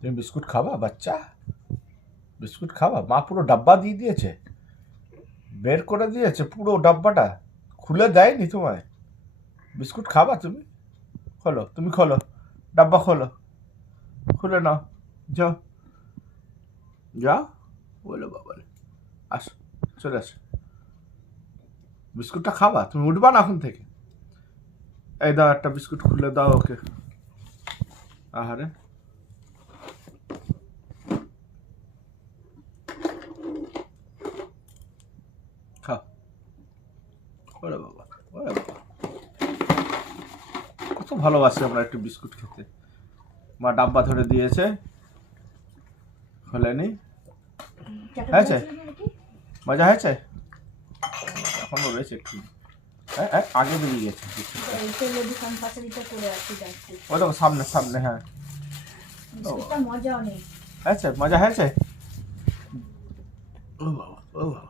তুমি বিস্কুট খাবা বাচ্চা? বিস্কুট খাবা? মা পুরো ডাব্বা দিয়ে দিয়েছে, বের করে দিয়েছে পুরো ডাব্বাটা, খুলে দেয়নি তোমায়। বিস্কুট খাবা তুমি? খোলো, তুমি খোলো, ডাব্বা খোলো, খুলে নাও, যাও যাও। বলো বাবা, আসো, চলে আসো। বিস্কুটটা খাবা? তুমি উঠবা না এখন থেকে? এই দাও একটা বিস্কুট খুলে দাও ওকে। আহারে, খাও। ওরে বাবা, ওরে বাবা, কত ভালোবাসি আমরা একটু বিস্কুট খেতে। মা ডাব্বা ধরে দিয়েছে, খোলেনি। হয়েছে? মজা হয়েছে? এখনো রয়েছে একটু, আগে বেরিয়ে গেছে। ও দেখো সামনে সামনে, হ্যাঁ মজা অনেক হয়েছে, মজা হয়েছে। ও বাবা, ও বাবা।